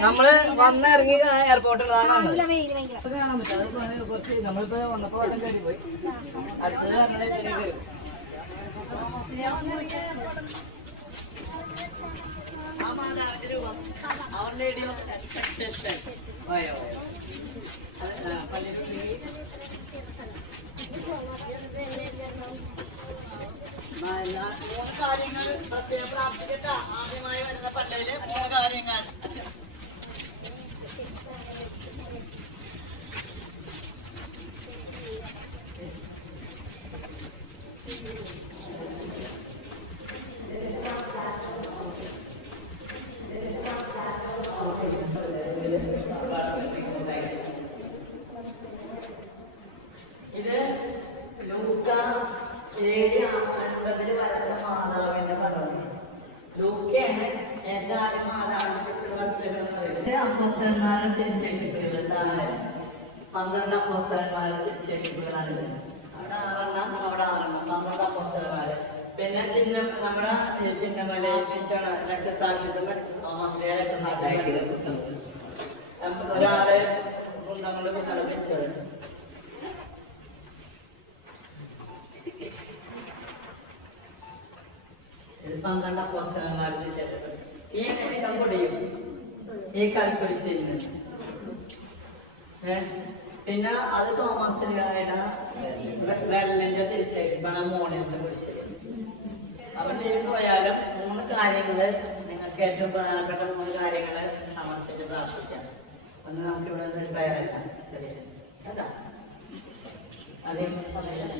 നമ്മൾ വന്നിറങ്ങി എയർപോർട്ടിൽ കാണാൻ പറ്റും. അതിപ്പോ കുറച്ച് നമ്മളിപ്പോ വന്നപ്പോ വട്ടം കയറി പോയി. അടുത്തത് പറഞ്ഞത് പിന്നെ കയറി അവന്റെ ഇടിയോ പോയോ പള്ളിയിൽ മൂന്ന് കാര്യങ്ങൾ പ്രത്യേക ആദ്യമായി വരുന്ന പള്ളിയിൽ അൻപതിൽ വരച്ച മാതാവിന്റെ പടം. ലൂക്കയാണ് ആദ്യം മാതാവിനെ കുറിച്ച് പഠിച്ചിരുന്നത് അപ്പോസ്തലന്മാരുടെ തിരിച്ചേഷിപ്പുകൾ താഴെ പന്ത്രണ്ട് അപ്പോസ്തലന്മാരുടെ തിരിച്ചേഷിപ്പുകളാണിത് അവിടെ ആറെണ്ണം അവിടെ ആറെണ്ണം. പന്ത്രണ്ട് അപ്പോസ്തലന്മാര്. പിന്നെ ചിഹ്ന നമ്മുടെ ചിഹ്നമല രക്തസാക്ഷിത്വം തോമസിലെ രക്തസാക്ഷിത്വം ഒരാളെ കുന്തങ്ങളുടെ കുത്തള പന്ത്രണ്ട് അപ്പോസ്തലന്മാരുടെ വിശേഷപ്പെട്ടു ഈ കുരിശം പൊടിയും ഈ കൽക്കുരിശിന് പിന്നെ അത് തോമസിനായുടെ വെള്ളന്റെ തിരിച്ചേക്കണം മോണിന്റെ കുരിശ് ഇതിൽ പോയാലും മൂന്ന് കാര്യങ്ങൾ നിങ്ങൾക്ക് ഏറ്റവും പ്രധാനപ്പെട്ട മൂന്ന് കാര്യങ്ങൾ സമർപ്പിച്ച് പ്രാർത്ഥിക്കാം. ഒന്ന് നമുക്ക് ഇവിടെ നിന്ന് പേരല്ല ചെറിയ കേട്ടാ? അതേ പറയാം.